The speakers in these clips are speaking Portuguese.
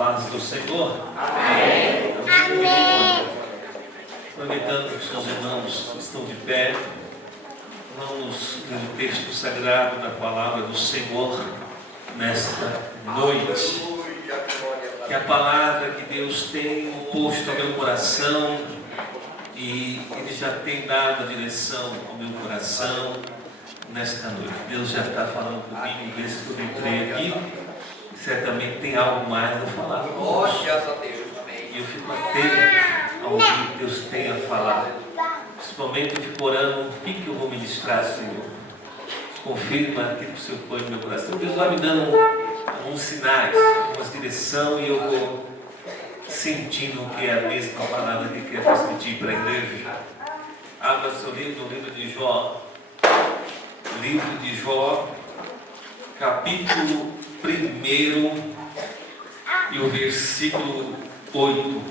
paz do Senhor. Amém. Amém. Aproveitando que os seus irmãos estão de pé, vamos ler o texto sagrado da palavra do Senhor nesta noite. Que a palavra que Deus tem posto ao meu coração, e Ele já tem dado a direção ao meu coração nesta noite. Deus já está falando comigo, desde que eu entrei aqui. Certamente tem algo mais a falar. E eu fico atento ao que Deus tem a falar. Nesse momento eu fico orando, o que eu vou ministrar, Senhor? Confirma aquilo que o Senhor põe no meu coração. Deus vai me dando alguns sinais, algumas direções, e eu vou sentindo que é a mesma palavra que quer transmitir para a igreja. Abra seu livro, no livro de Jó. Livro de Jó, capítulo 1 e o versículo 8.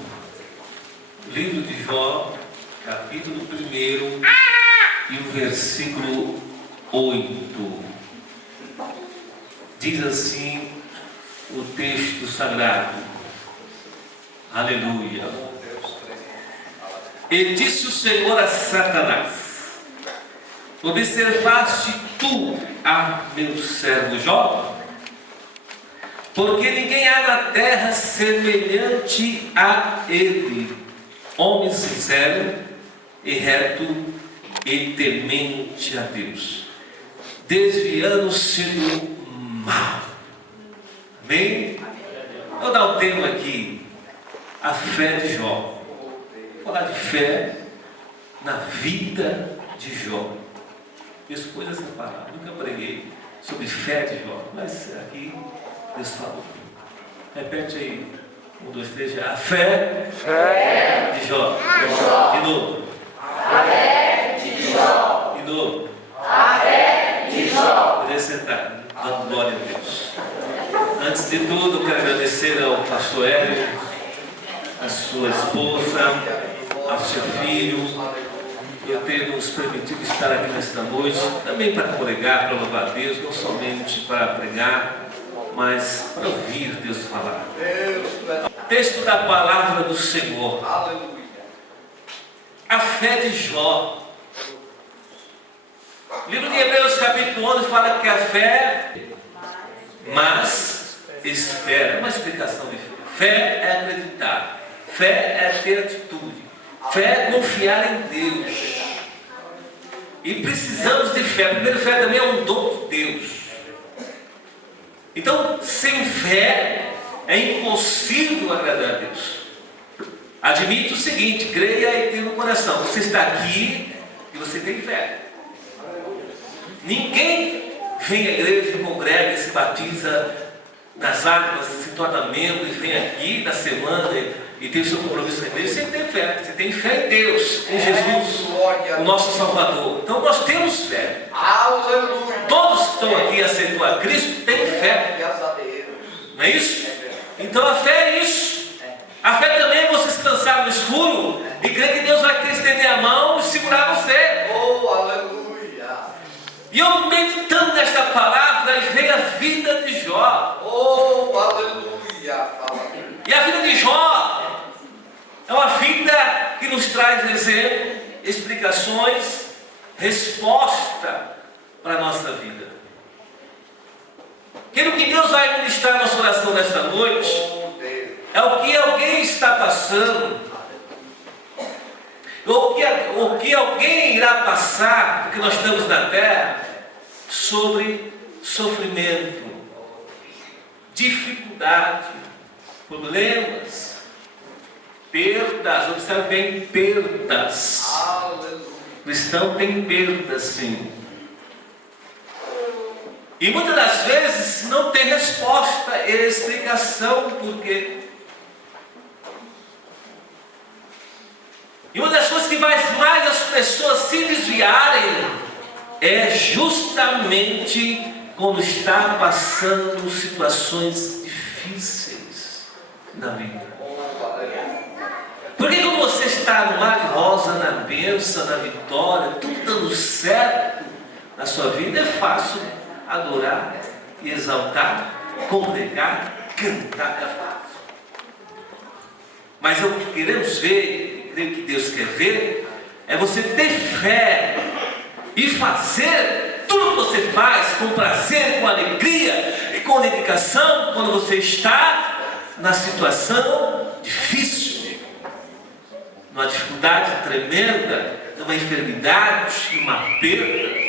Livro de Jó, capítulo 1 e o versículo 8. Diz assim o texto sagrado. Aleluia. E disse o Senhor a Satanás: observaste tu a meu servo Jó? Porque ninguém há na terra semelhante a ele, homem sincero e reto e temente a Deus, desviando-se do mal. Amém? Vou dar um tema aqui: a fé de Jó. Vou falar de fé na vida de Jó. Escolha essa palavra. Nunca preguei sobre fé de Jó, mas aqui Deus falou. Repete aí. 1, 2, 3, já. A fé de Jó. De novo. A fé de Jó. De novo. A fé de Jó. Poder sentar, dando glória a Deus. Antes de tudo, eu quero agradecer ao pastor Hélio, a sua esposa, ao seu filho, por ter nos permitido estar aqui nesta noite, também para pregar, para louvar a Deus, não somente para pregar, mas para ouvir Deus falar. Texto da palavra do Senhor. A fé de Jó. O livro de Hebreus capítulo 11 fala que a fé, mas espera. Uma explicação de fé. Fé é acreditar. Fé é ter atitude. Fé é confiar em Deus. E precisamos de fé. Primeiro, fé também é um dom de Deus. Então, sem fé é impossível agradar a Deus. Admite o seguinte: creia e tenha no coração. Você está aqui e você tem fé. Ninguém vem à igreja, congrega, se batiza nas águas, se torna membro e vem aqui na semana e tem o seu compromisso com a igreja. Você tem fé. Você tem fé em Deus, em Jesus, o nosso Salvador. Então nós temos fé. Todos que estão aqui e aceitou a Cristo têm fé. Não é isso? Então a fé é isso. A fé também é você se lançar no escuro e crer que Deus vai te estender a mão e segurar você. E eu meditando nesta palavra, e veio a vida de Jó. E a vida de Jó é uma vida que nos traz exemplo, explicações, resposta para a nossa vida. Aquilo que Deus vai ministrar na nossa oração nesta noite é o que alguém está passando, o que alguém irá passar, porque nós estamos na terra, sobre sofrimento, dificuldade, problemas, perdas. Observe bem, perdas. O cristão tem perdas, sim. E muitas das vezes não tem resposta e explicação por quê. E uma das coisas que faz mais as pessoas se desviarem é justamente quando está passando situações difíceis na vida. Porque quando você está no mar de rosa, na bênção, na vitória, tudo dando certo na sua vida, é fácil adorar e exaltar, congregar, cantar, é fácil. Mas o que queremos ver, creio que Deus quer ver, é você ter fé e fazer tudo que você faz com prazer, com alegria e com dedicação quando você está na situação difícil, numa dificuldade tremenda, numa enfermidade, numa perda,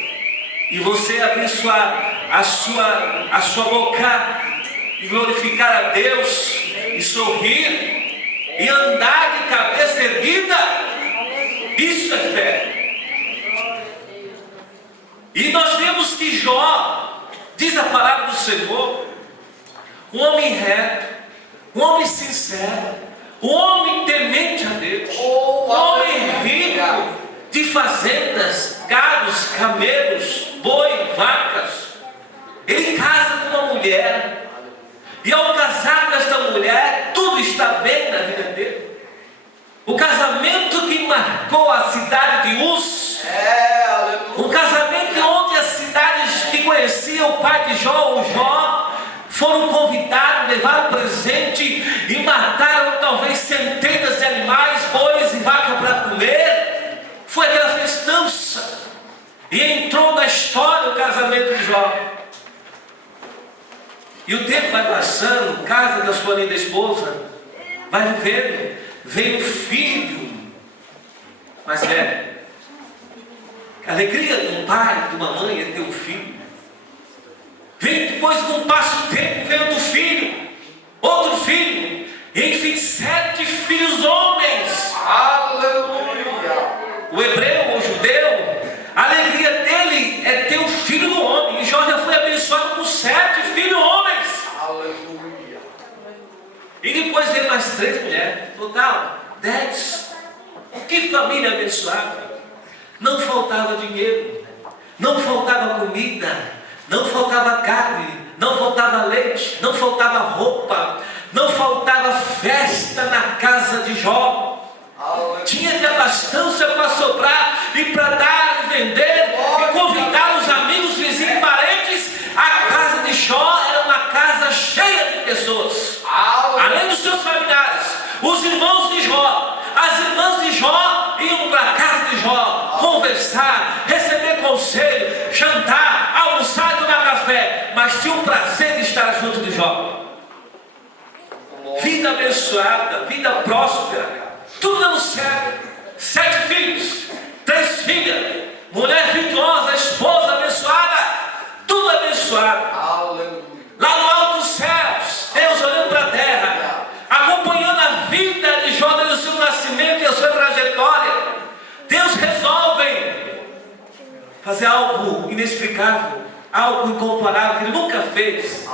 e você abençoar a sua boca e glorificar a Deus e sorrir e andar de cabeça erguida. Isso é fé. E nós vemos que Jó, diz a palavra do Senhor, um homem reto, um homem sincero, um homem temente a Deus, um homem rico de fazendas, gados, camelos, boi, vacas. Ele casa com uma mulher, e ao casar com esta mulher, tudo está bem na vida dele. O casamento que marcou a cidade de Uz, um casamento onde as cidades que conheciam o pai de Jó, o Jó, foram convidados, levaram presente e mataram talvez centenas de animais, bois e vacas para comer. Foi aquela festança, e entrou na história o casamento de Jó. E o tempo vai passando, casa da sua linda esposa, vai vivendo, vem um filho mais velho. A alegria de um pai, de uma mãe é ter um filho. Vem depois, com o passo do tempo, vem outro filho, e enfim, 7 filhos homens. Aleluia. O hebreu, o judeu, a alegria dele é ter um filho no homem. E Jó já foi abençoado com 7 filhos homens. Aleluia. E depois veio mais 3 mulheres, total 10. Que família abençoada! Não faltava dinheiro, não faltava comida, não faltava carne, não faltava leite, não faltava roupa, não faltava festa na casa de Jó. Tinha de abastança para sobrar e para dar e vender e convidar os amigos, vizinhos e parentes. A casa de Jó era uma casa cheia de pessoas, além dos seus familiares, os irmãos de Jó, as irmãs de Jó iam para a casa de Jó conversar, receber conselho, jantar, almoçar e tomar café, mas tinham o prazer de estar junto de Jó. Vida abençoada, vida próspera, tudo dando certo. 7 filhos, 3 filhas, mulher virtuosa, esposa abençoada, tudo abençoado. Aleluia. Lá no alto dos céus, Deus olhando para a terra, acompanhando a vida de Jó desde o seu nascimento e a sua trajetória. Deus resolve fazer algo inexplicável, algo incomparável que Ele nunca fez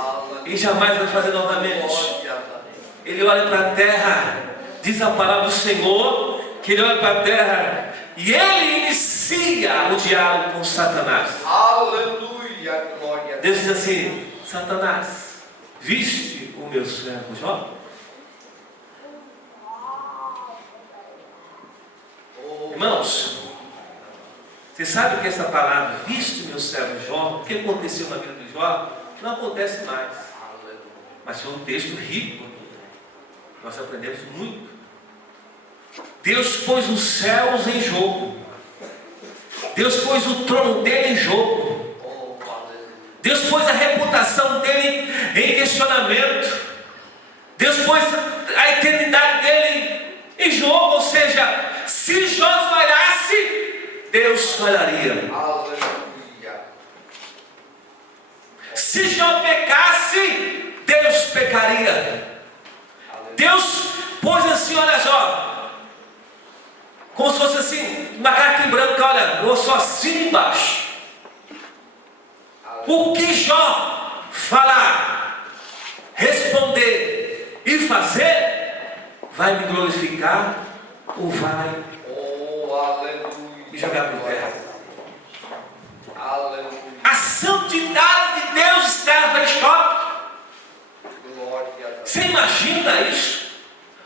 e jamais vai fazer novamente. Ele olha para a terra, diz a palavra do Senhor, que Ele olha para a terra e Ele inicia o diálogo com Satanás. Aleluia, glória a Deus. Deus diz assim: Satanás, viste o meu servo Jó? Irmãos, você sabe que essa palavra, viste o meu servo Jó, o que aconteceu na vida de Jó, não acontece mais. Mas foi um texto rico. Nós aprendemos muito. Deus pôs os céus em jogo. Deus pôs o trono dele em jogo. Deus pôs a reputação dele em questionamento. Deus pôs a eternidade dele em jogo. Ou seja, se Jó falhasse, Deus falharia. Aleluia. Se Jó pecasse, Deus pecaria. Deus pôs assim, olha só, como se fosse assim, uma carta em branco, olha, eu sou assim embaixo. O que Jó falar, responder e fazer, vai me glorificar ou vai me jogar por terra. Aleluia. A santidade de Deus estava em choque. Glória a Deus. Você imagina isso?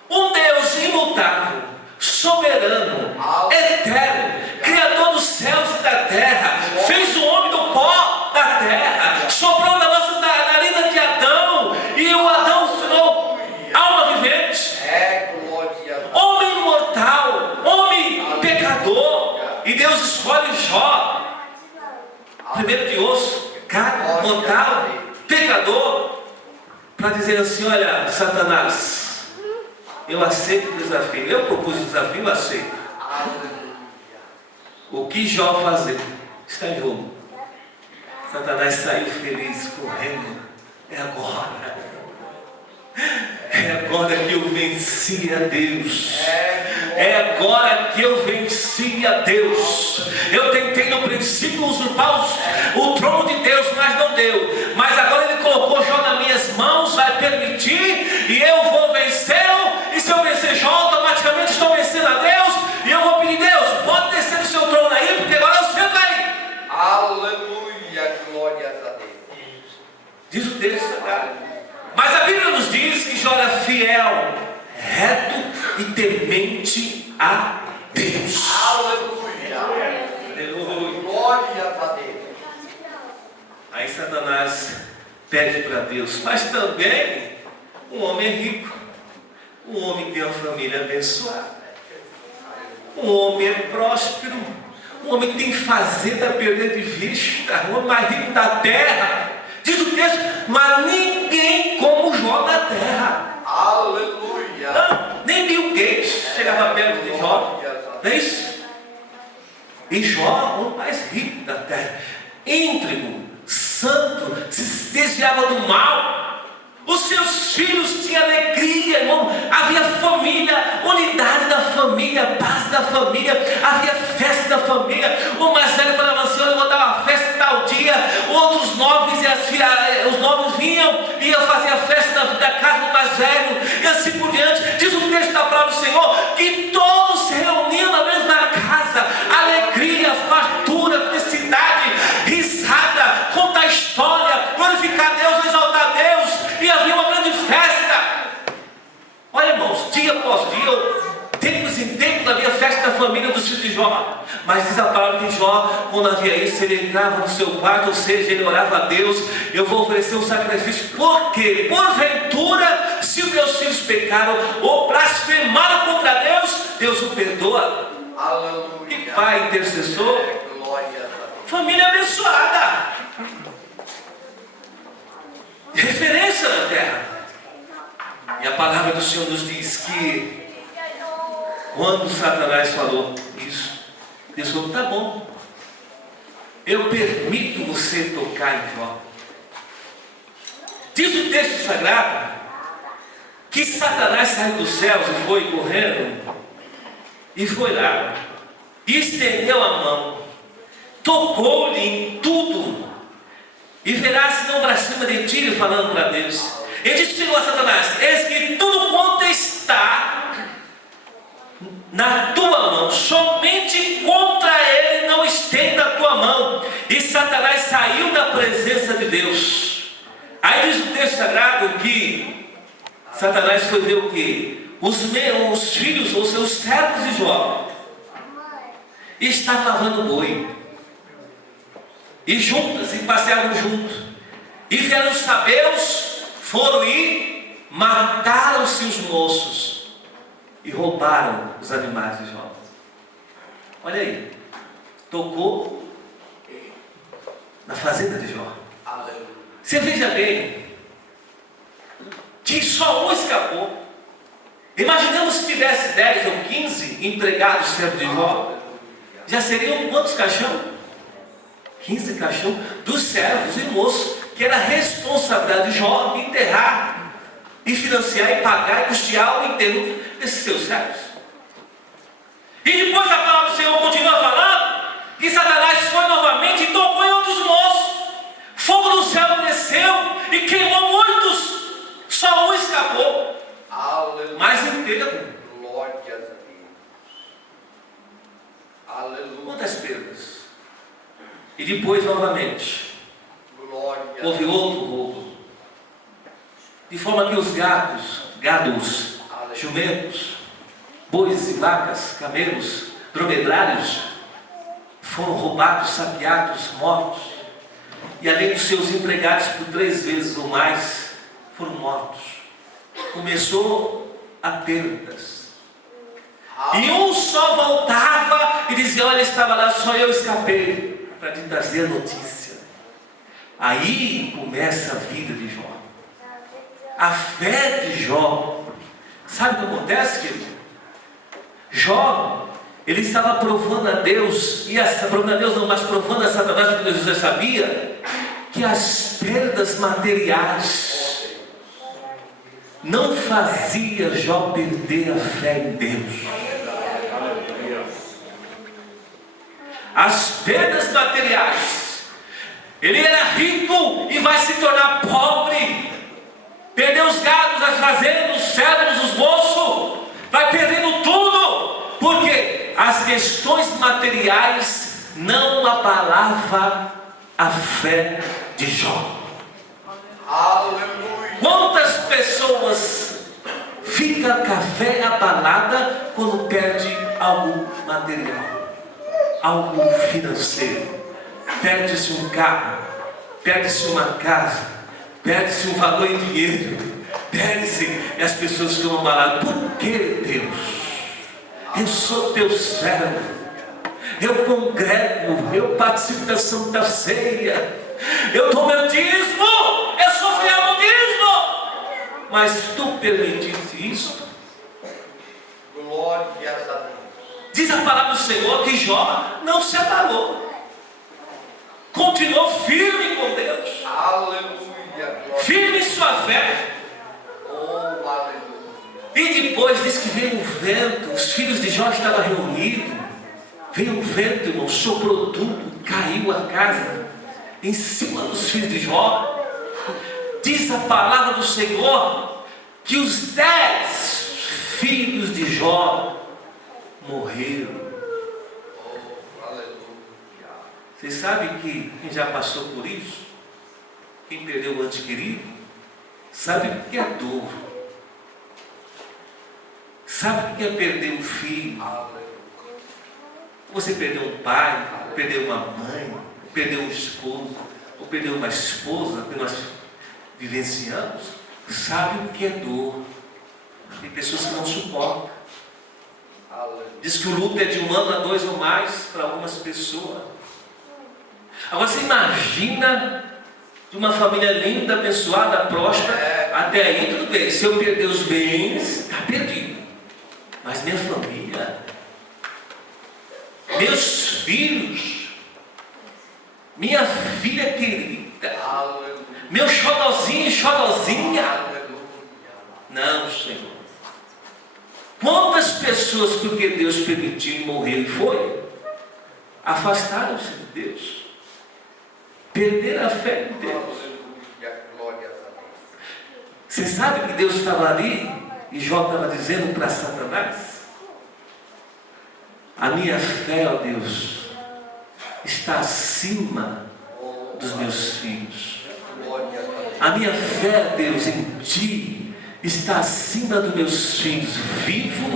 Um Deus imutável, soberano, eterno, criador dos céus e da terra, fez o homem do pó da terra, soprou na nossa narina de Adão, e o Adão se tornou alma vivente. Glória pecador, para dizer assim: olha, Satanás, eu aceito o desafio, eu propus o desafio, eu aceito. O que Jó fazer está em jogo. Satanás saiu feliz, correndo. É agora. É agora que eu venci a Deus. É agora que eu venci a Deus. Eu tentei no princípio usurpar o trono de Deus, mas não deu. Mas agora Ele colocou Jó nas minhas mãos, vai permitir, e eu vou vencê-lo. E se eu vencer Jó, automaticamente estou vencendo a Deus. E eu vou pedir: Deus, pode descer do seu trono aí, porque agora eu sento aí. Aleluia, glórias a Deus. Diz o texto sagrado. Mas a Bíblia nos diz que Jó era fiel, reto e temente a Deus. Aleluia. Aleluia. Glórias a Deus. Aí Satanás pede para Deus: mas também um homem é rico, um homem que tem uma família abençoada, um homem é próspero, um homem que tem fazenda a perder de vista, o homem mais rico da terra. Diz o texto: mas ninguém como Jó na terra. Aleluia. Não, nem Bill Gates chegava perto de Jó. Não é isso? E Jó, o mais rico da terra, íntegro, santo, se desviava do mal. Os seus filhos tinham alegria, irmão. Havia família, unidade da família, paz da família, havia festa da família. O mais velho falava assim: eu vou dar uma festa tal dia. Outros nobres e os nobres vinham e iam fazer a festa da casa do mais velho, e assim por diante. Diz o texto da palavra do Senhor que todos se reuniam na mesma casa, alegria, fartura, felicidade, risada, contar história, glorificar Deus, exaltar Deus, e havia uma grande festa. Olha, irmãos, dia após dia, tempos em tempos, havia festa da família dos filhos de Jó. Mas diz a palavra que Jó, quando havia isso, ele entrava no seu quarto, ou seja, ele orava a Deus: eu vou oferecer um sacrifício, porque porventura, se os meus filhos pecaram ou blasfemaram contra Deus, Deus o perdoa. Aleluia. Que pai intercessor, Glórias a Deus. família abençoada, referência na terra. E a palavra do Senhor nos diz que quando Satanás falou isso, Deus falou: tá bom, eu permito você tocar em Jó. Diz o texto sagrado que Satanás saiu dos céus e foi correndo, e foi lá, e estendeu a mão, tocou-lhe em tudo, e verás se não blasfema de ti, falando para Deus. Ele disse a Satanás: eis que tudo quanto está na tua mão, somente contra ele não estenda a tua mão. E Satanás saiu da presença de Deus. Aí diz o texto sagrado que Satanás foi ver o que? Os filhos, ou seus servos de Jó, estavam lavando boi, e juntas, e passeavam juntos, e vieram os sabeus, foram e mataram-se os moços e roubaram os animais de Jó. Olha aí, tocou na fazenda de Jó. Aleluia. Você veja bem que só um escapou. Imaginamos se tivesse 10 ou 15 empregados servos de Jó, já seriam quantos caixão? 15 caixão dos servos e moços, que era a responsabilidade de Jó enterrar e financiar e pagar e custear o enterro desses seus servos. E depois a palavra do Senhor continua falando que Satanás foi novamente e tocou em outros moços. Fogo do céu desceu e queimou muitos, só um escapou. Aleluia. Mas inteiro. Glórias a Deus. Aleluia. Quantas perdas? E depois novamente Glória a houve outro roubo, de forma que os gados, jumentos, bois e vacas, camelos, dromedários foram roubados, saqueados, mortos, e além dos seus empregados por 3 vezes ou mais foram mortos. Começou a perdas, e um só voltava e dizia: olha, estava lá, só eu escapei, para te trazer a notícia. Aí começa a vida de Jó. A fé de Jó. Sabe o que acontece, querido? Jó, ele estava provando a Deus, provando a Deus não, mas provando a Satanás, porque Deus já sabia que as perdas materiais não fazia Jó perder a fé em Deus. As perdas materiais, ele era rico e vai se tornar pobre, perdeu os gados, as fazendas, os servos, os moços, vai perdendo tudo, porque as questões materiais não abalavam a fé de Jó. Aleluia. Quantas pessoas ficam com a fé abalada quando perde algo material, algo financeiro? Perde-se um carro, perde-se uma casa, perde-se um valor em dinheiro, perde-se, e as pessoas ficam abaladas. Por que, Deus? Eu sou teu servo, eu congrego, eu participo da Santa Ceia, eu dou meu dízimo, eu sou fiel no dízimo, mas tu permitiste isso? Glória a Deus. Diz a palavra do Senhor que Jó não se abalou, continuou firme com Deus, Aleluia. firme em sua fé. Oh, aleluia. E depois diz que veio um vento, os filhos de Jó estavam reunidos, veio um vento, irmão, soprou tudo, caiu a casa em cima dos filhos de Jó. Diz a palavra do Senhor que os 10 filhos de Jó morreram. Oh, aleluia. Vocês sabem que quem já passou por isso, quem perdeu o ente querido, sabe o que é dor, sabe o que é perder um filho. Aleluia. Você perdeu um pai, perdeu uma mãe, perdeu um esposo, ou perdeu uma esposa, que nós vivenciamos, sabe o que é dor. Tem pessoas que não suportam. Aleluia. Diz que o luto é de 1 ano a 2 ou mais para algumas pessoas. Agora você imagina de uma família linda, abençoada, próspera, até aí tudo bem. Se eu perder os bens, está perdido. Mas minha família, meus filhos, minha filha querida, Aleluia. meu xodozinho e xodozinha, Aleluia. não, Senhor. Quantas pessoas, porque Deus permitiu morrer e foi, afastaram-se de Deus, perderam a fé em Deus. Aleluia. Glória a Deus. Você sabe que Deus estava ali e Jó estava dizendo para Satanás: a minha fé, ó Deus, está acima dos meus filhos. Glória a Deus. A minha fé, Deus, em Ti está acima dos meus filhos, vivo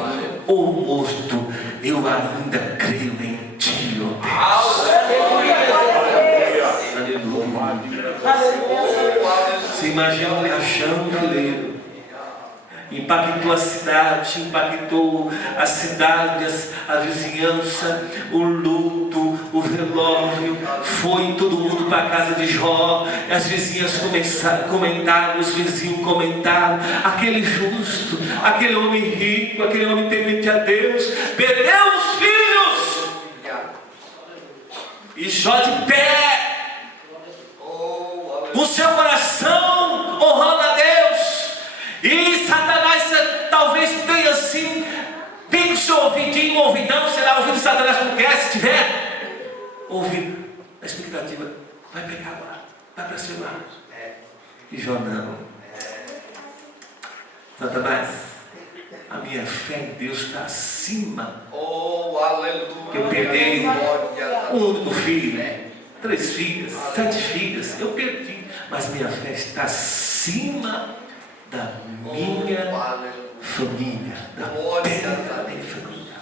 ou morto. Eu ainda creio em Ti, ó Deus. Aleluia. Você imagina um caixão fileiro. Impactou a cidade, impactou a cidade, a vizinhança, o luto, o velório. Foi todo mundo para a casa de Jó. As vizinhas comentaram, os vizinhos comentaram. Aquele justo, aquele homem rico, aquele homem temente a Deus, perdeu os filhos. E Jó de pé, o seu coração honrando a Deus. E Satanás talvez tenha assim, bem o seu ouvidinho, ouvidão, será ouvindo Satanás como quer, se tiver ouvido, a expectativa, vai pegar agora, vai para cima. E Jó não. Satanás, a minha fé em Deus está acima. Oh, aleluia. Eu perdi Glória a um Deus. único filho, 3 filhas, 7 filhas, eu perdi, mas minha fé está acima da minha família, da perda da minha família.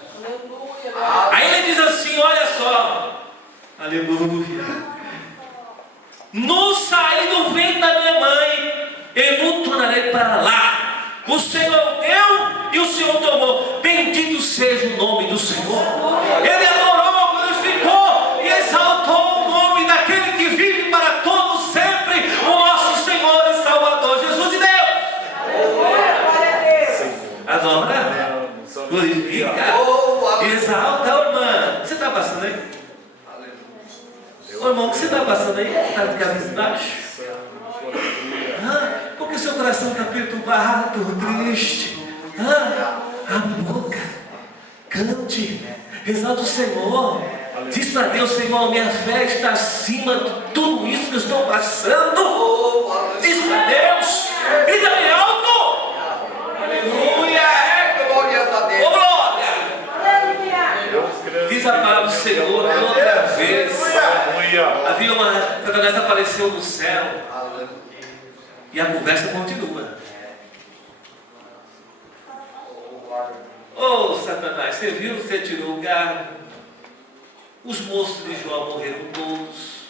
Aí ele diz assim, olha só, aleluia, no sair do ventre da minha mãe, eu não tornarei para lá. O Senhor deu e o Senhor tomou. Bendito seja o nome do Senhor. Ele adorou, glorificou e exaltou o nome daquele que vive para todo sempre. glorifica, Oh, aleluia. exalta, irmã. Você está passando aí? Ô irmão, o que você está passando aí? Está de cabeça baixo? Porque seu coração está perturbado, triste. Abre a boca, cante, exalta o Senhor. Diz para Deus: Senhor, minha fé está acima de tudo isso que eu estou passando. Oh, aleluia. Diz para Deus, grita bem alto. Aleluia. Glórias a Ô Deus. glória. Diz a palavra do Senhor outra vez. Havia Satanás apareceu no céu. Aleluia. E a conversa continua. Oh, Satanás, você viu? Você tirou o gado. Os moços de Jó morreram todos.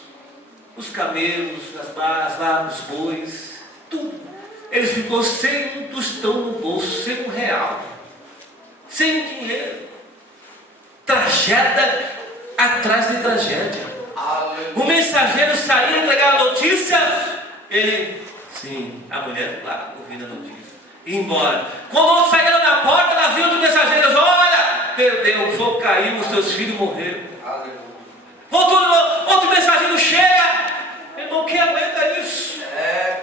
Os camelos, as vacas, os bois, tudo. Ele ficou sem um tostão no bolso, sem R$1, sem dinheiro. Tragédia atrás de tragédia. Aleluia. O mensageiro saiu entregar a notícia. Ele, sim, a mulher lá ouvindo a notícia, ia embora. Quando outros saíram na porta, ela viu os mensageiros: olha, perdeu, o fogo caiu, os seus filhos morreram. Aleluia. Outro mensageiro chega. Irmão, quem aguenta isso?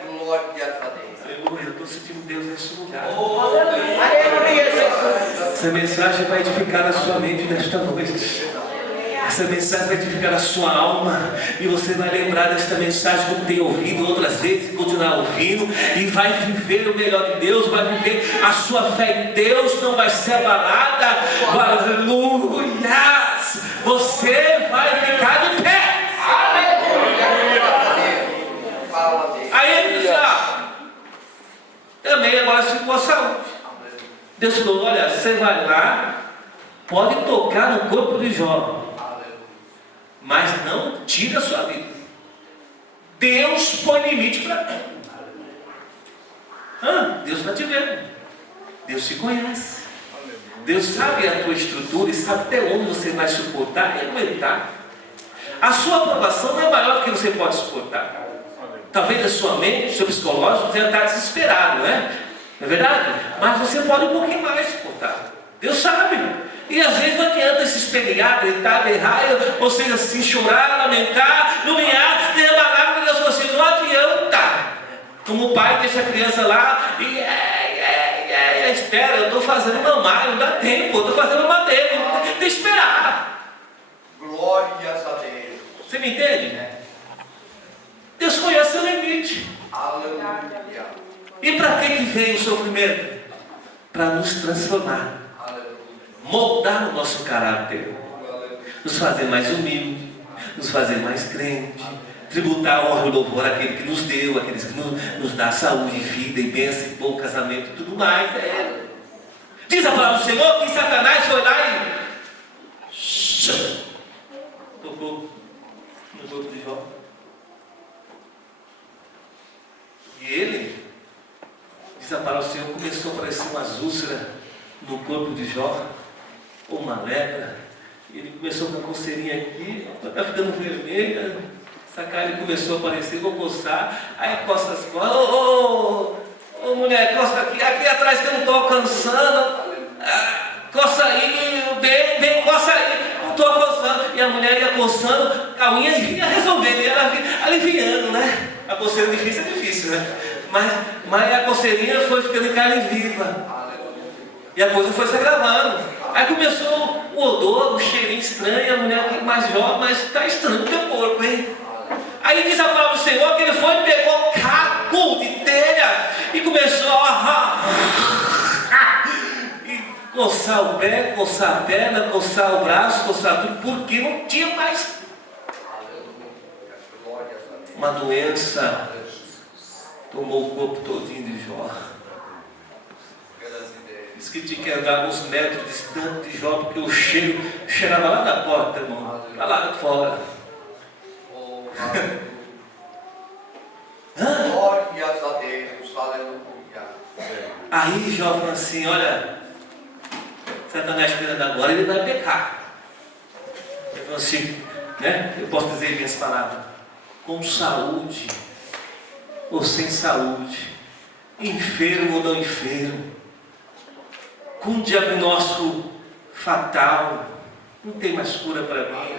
Glórias a Deus. Aleluia, eu estou sentindo Deus nesse lugar. Oh, Aleluia, Jesus. Essa mensagem vai edificar a sua mente nesta noite. Essa mensagem vai edificar a sua alma. E você vai lembrar desta mensagem como tem ouvido outras vezes, e continuar ouvindo. E vai viver o melhor de Deus. Vai viver a sua fé em Deus. Não vai ser abalada. Aleluia. Você vai ficar de pé. fala Deus. Aí ele disse: também agora ficou a saúde. Deus falou: olha, você vai lá, pode tocar no corpo de Jó, mas não tira a sua vida. Deus põe limite para mim. Deus está te vendo. Deus te conhece. Deus sabe a tua estrutura e sabe até onde você vai suportar e aguentar. A sua aprovação não é maior do que você pode suportar. Talvez a sua mente, o seu psicológico já está desesperado, não é? Não é verdade? Mas você pode um pouquinho mais suportar. Deus sabe. E às vezes não adianta se espelhar, gritar, berrar, ou seja, assim, chorar, lamentar, nomear, derramar lágrimas. Deus falou assim: não adianta. Como o pai deixa a criança lá e espera, eu estou fazendo mamar, não dá tempo, eu estou fazendo madeira, tem que esperar. Glórias a Deus. Você me entende? Deus conhece o limite. Aleluia. E para que veio o sofrimento? Para nos transformar, Aleluia. moldar o nosso caráter, nos fazer mais humilde, nos fazer mais crente, tributar a honra e o louvor àquele que nos deu, aqueles que nos dá saúde, vida e bênção, e bom casamento e tudo mais. Diz a palavra do Senhor que Satanás foi lá e tocou no corpo de Jó. E ele, diz a palavra do Senhor, começou a aparecer umas úlceras no corpo de Jó, ou uma lepra. E ele começou com a coceirinha aqui, está ficando vermelha. Essa carne começou a aparecer, vou coçar. Aí coça as costas. Ô mulher, coça aqui atrás que eu não estou alcançando. Coça aí, bem, coça aí. Não estou alcançando. E a mulher ia coçando, a unha ia resolvendo, ia aliviando, né? A coceira difícil é difícil, né? Mas a coceirinha foi ficando em carne viva. E a coisa foi se agravando. Aí começou o odor, o cheirinho estranho. A mulher mais jovem, mas está estranho o teu corpo, hein? Aí diz a palavra do Senhor que ele foi e pegou caco de telha e começou e coçar o pé, coçar a perna, coçar o braço, coçar tudo, porque não tinha mais. Uma doença tomou o corpo todinho de Jó. Diz que tinha que andar alguns metros distante de Jó, porque o cheiro cheirava lá da porta, irmão, lá fora. Glórias a Deus, aleluia. Aí Jó falou assim: olha, Satanás esperando agora, ele vai pecar. Ele falou assim, né? Eu posso dizer minhas palavras: com saúde ou sem saúde, enfermo ou não enfermo, com diagnóstico fatal, não tem mais cura para mim.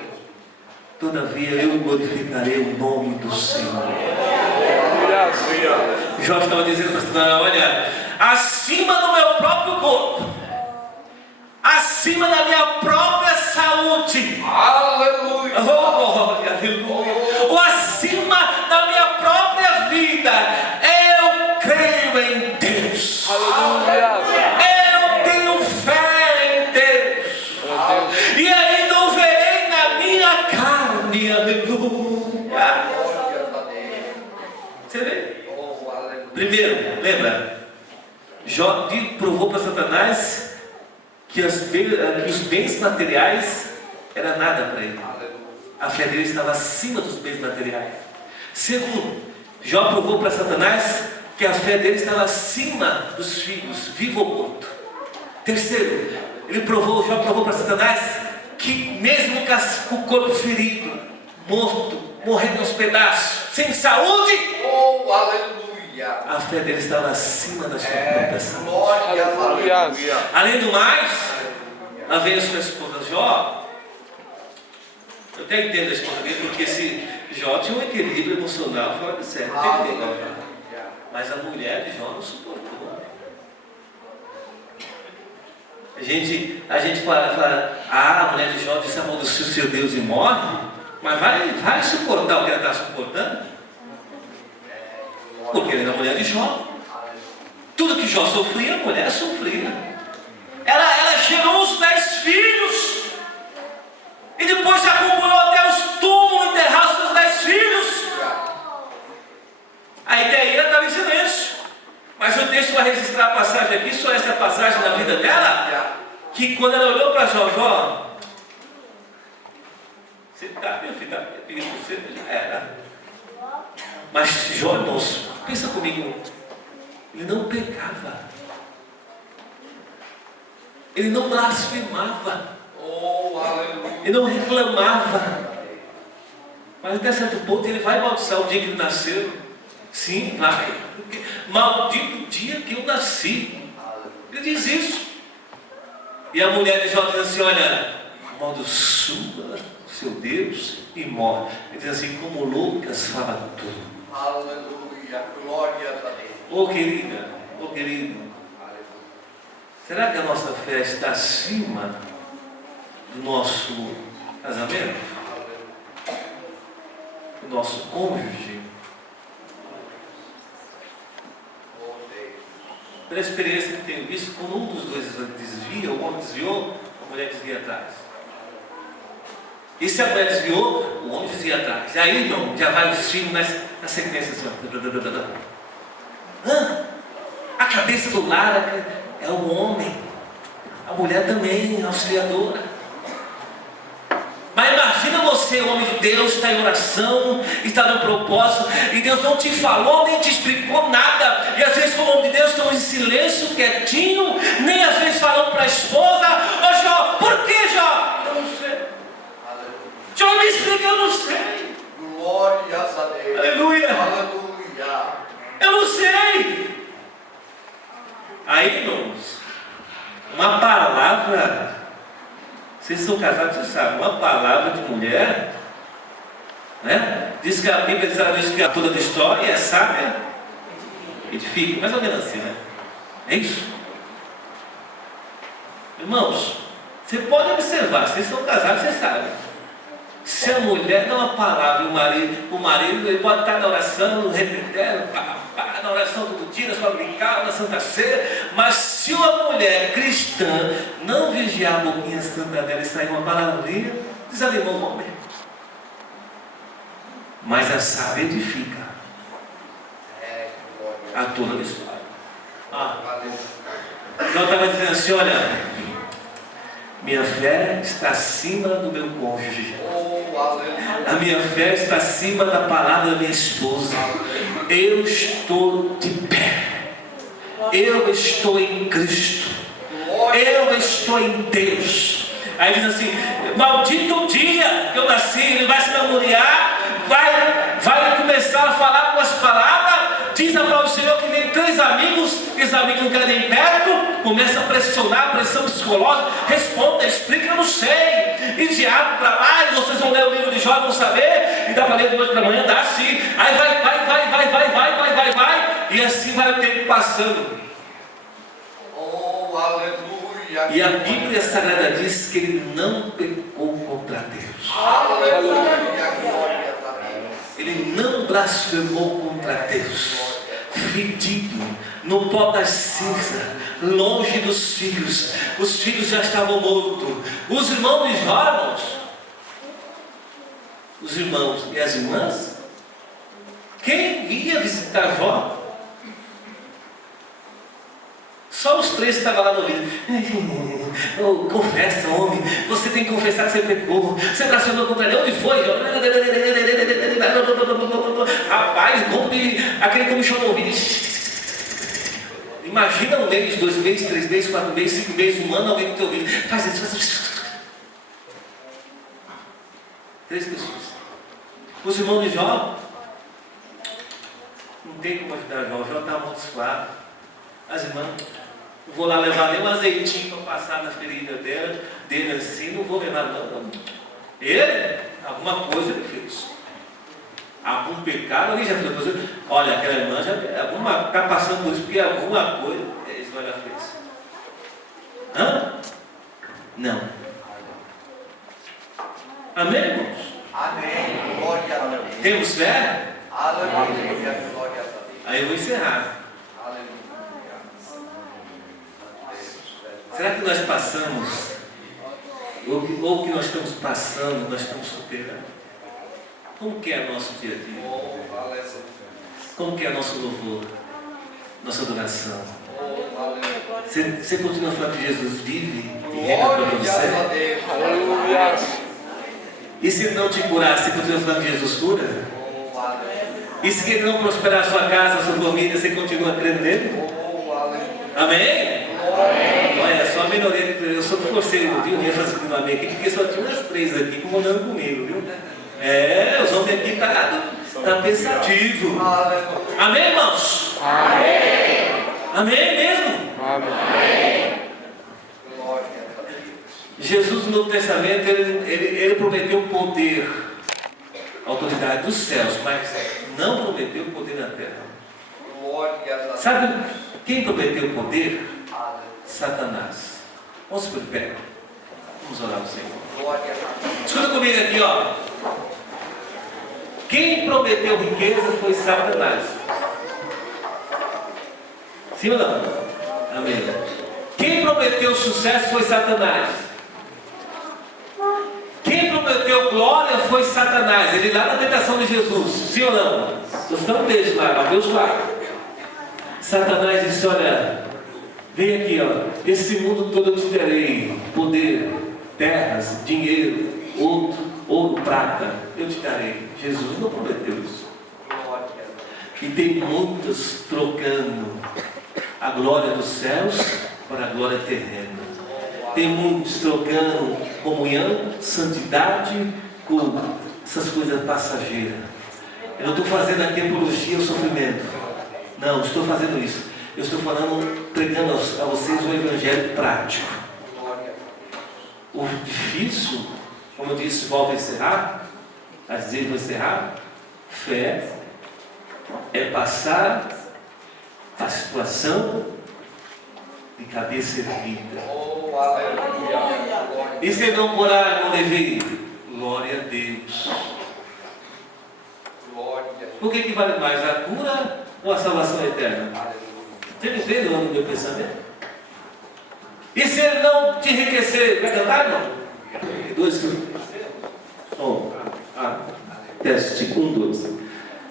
Todavia eu glorificarei o nome do Senhor. Jó estava dizendo para Satanás: olha, acima do meu próprio corpo, acima da minha própria saúde, Aleluia. oh glória, aleluia, ou acima da minha própria vida, eu creio em Deus. Eu tenho fé em Deus. E aí não verei na minha carne, aleluia. Glórias a Deus. Você vê? Oh, aleluia. Primeiro, lembra? Jó provou para Satanás que os bens materiais era nada para ele. Aleluia. A fé dele estava acima dos bens materiais. Segundo, Jó provou para Satanás que a fé dele estava acima dos filhos, vivo ou morto. Terceiro, Jó provou para Satanás que mesmo com o corpo ferido, morto, morrendo aos pedaços, sem saúde, Oh, aleluia. a fé dele estava acima da sua própria saúde. Glórias a Deus. Além do mais, lá veio a sua esposa Jó. Eu até entendo a esposa dele, porque esse Jó tinha um equilíbrio emocional fora de sério. Mas a mulher de Jó não suportou. A gente fala, a mulher de Jó disse: amaldiçoa o seu Deus e morre. Mas vai suportar o que ela está suportando? Porque ele é a mulher de Jó. Tudo que Jó sofria, a mulher sofria. Ela gerou os 10 filhos. E depois acumulou até os túmulos, enterrar os seus 10 filhos. A ideia estava em silêncio. Mas o texto vai registrar a passagem aqui, só essa passagem na vida dela, que quando ela olhou para Jó, você está, meu filho, está pedindo você, já era. Mas Jó, irmãos, pensa comigo, ele não pecava, ele não blasfemava, Oh, aleluia. ele não reclamava. Mas até certo ponto ele vai amaldiçoar o dia que ele nasceu. Sim, vai. Maldito o dia que eu nasci. Ele diz isso. E a mulher de Jó diz assim: olha, amaldiçoa seu Deus e morre. Ele diz assim: como Lucas fala tudo. Aleluia. Glórias a Deus. Ô querida, ô querido, será que a nossa fé está acima do nosso casamento? Do nosso cônjuge? Pela experiência que tenho visto, quando um dos dois desvia, o homem desviou, a mulher desvia atrás. E se a mulher desviou, o homem desvia atrás. E aí, irmão, já vai os filhos na sequência assim, a cabeça do lar é o homem, a mulher também, auxiliadora. Mas imagina você, homem de Deus, está em oração, está no propósito, e Deus não te falou, nem te explicou nada, e às vezes como homem de Deus estamos em silêncio, quietinho, nem às vezes falando para a esposa: ô Jó, por que Jó? Eu não sei. Jó, me explica, eu não sei. Glórias a Deus. Aleluia. Aleluia. Eu não sei. Aí, irmãos, uma palavra, vocês são casados, vocês sabem, uma palavra de mulher, né? Diz que a Bíblia diz que a toda destrói, é sábia, edifica, mais ou menos assim, né? É isso. Irmãos, você pode observar, vocês são casados, vocês sabem. Se a mulher dá uma palavra, o marido ele pode estar na oração, no repetério, na oração todo dia, na sua brincar, na Santa Ceia, mas se uma mulher cristã não vigiar a boquinha santa dela e sair uma palavrinha, desanimou o homem. Mas a sábia edifica, a toda destrói. João estava dizendo assim: olha, minha fé está acima do meu cônjuge. A minha fé está acima da palavra da minha esposa. Eu estou de pé. Eu estou em Cristo. Eu estou em Deus. Aí diz assim: maldito o dia que eu nasci. Ele vai se namorar, vai começar a falar com as palavras, Diz a palavra do Senhor que vem 3 amigos, esses amigos não querem ir perto, começa a pressionar, pressão psicológica, responda, explica, eu não sei. E diabo para lá, e vocês vão ler o livro de Jó, vão saber, e dá para ler de noite para manhã, dá sim. Aí vai, e assim vai o tempo passando. Oh, aleluia. E a Bíblia Sagrada diz que ele não pecou contra Deus. Aleluia, glória a Deus. Ele não blasfemou contra Deus. Fedido no pó das cinzas, longe dos filhos. Os filhos já estavam mortos. Os irmãos de Jó, irmãos, os irmãos e as irmãs, quem ia visitar Jó? Só os 3 que estavam lá no ouvido. Oh, confessa, homem. Você tem que confessar que você pecou. Você blasfemou contra ele. Onde foi? Rapaz, aquele comichão no ouvido. Imagina 1 mês, 2 meses, 3 meses, 4 meses, 5 meses, 1 ano, alguém no teu ouvido. Faz isso. 3 pessoas. Os irmãos de Jó, não tem como ajudar Jó. Jó está amaldiçoado. As irmãs, não vou lá levar nem um azeitinho para passar na ferida dele assim, não vou levar não. Ele, alguma coisa ele fez. Algum pecado, alguém já fez coisa. Olha, aquela irmã já está passando por isso, porque alguma coisa esse vai já fez. Hã? Não. Amém, irmãos? Amém, glória a Deus. Temos fé? Aleluia, glória a Deus. Aí eu vou encerrar. Será que nós passamos, ou que nós estamos passando, nós estamos superando? Como que é nosso dia a dia? Oh, aleluia. Como que é nosso louvor? Nossa adoração? Oh, aleluia. Você continua falando que Jesus vive e reina para Glória a você? Deus. Aleluia. E se ele não te curar, você continua falando que Jesus cura? Oh, aleluia. E se ele não prosperar a sua casa, a sua família, você continua crendo nele? Oh, aleluia. Amém? Olha, só a minoria, eu sou do forceiro, viu? Eu ia fazer um amém aqui, porque só tinha umas 3 aqui comandando comigo, viu? Os homens aqui tá pensativo. Amém, irmãos? Amém. Amém mesmo? Amém. Glória a Deus. Jesus no Novo Testamento, ele prometeu poder, autoridade dos céus, mas não prometeu poder na terra. Glória a Deus. Sabe quem prometeu poder? Aleluia. Satanás. Vamos por pé. Vamos orar ao Senhor. Glória a Deus. Escuta comigo aqui, ó. Quem prometeu riqueza foi Satanás. Sim ou não? Amém. Quem prometeu sucesso foi Satanás. Quem prometeu glória foi Satanás. Ele lá na tentação de Jesus. Sim ou não? Estou citando texto lá, Mateus 4. Satanás disse: olha, vem aqui, ó. Esse mundo todo eu te darei. Poder, terras, dinheiro, ouro, prata. Eu te darei. Jesus não prometeu isso. Glória a Deus. E tem muitos trocando a glória dos céus para a glória terrena. Tem muitos trocando comunhão, santidade com essas coisas passageiras. Eu não estou fazendo aqui apologia ao sofrimento. Não, estou fazendo isso. Eu estou falando, pregando a vocês o evangelho prático. O difícil, como eu disse, volto a encerrar, a dizer, vou encerrar. Fé é passar a situação de cabeça erguida. Oh, aleluia. E se não curar, não levei? Glória a Deus. Glória a Deus. O que vale mais, a cura ou a salvação eterna? Aleluia. Você entende o meu pensamento? E se ele não te enriquecer, vai cantar, não? 2, teste, 1, 2.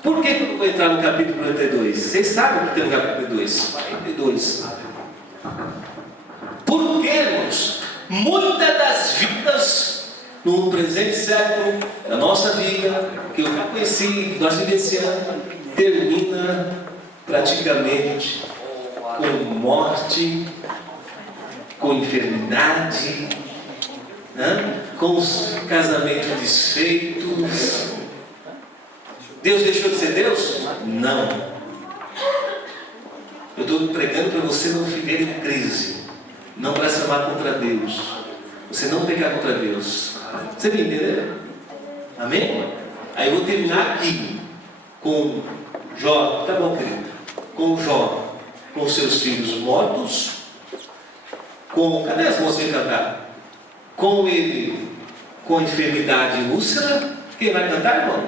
Por que eu vou entrar no capítulo 42? Vocês sabem o que tem no capítulo 42? 42. Porque, irmãos, muitas das vidas no presente século, da nossa vida, que eu já conheci, que nós vivenciamos, termina praticamente com morte, com enfermidade, né? Com os casamentos desfeitos. Deus deixou de ser Deus? Não. Eu estou pregando para você não viver em crise, não blasfemar contra Deus, você não pecar contra Deus. Você me entendeu? Amém? Aí eu vou terminar aqui com Jó, tá bom, querido? Com Jó, com seus filhos mortos, cadê as moças que cantaram? Com ele, com enfermidade e úlcera. Quem vai cantar, irmão?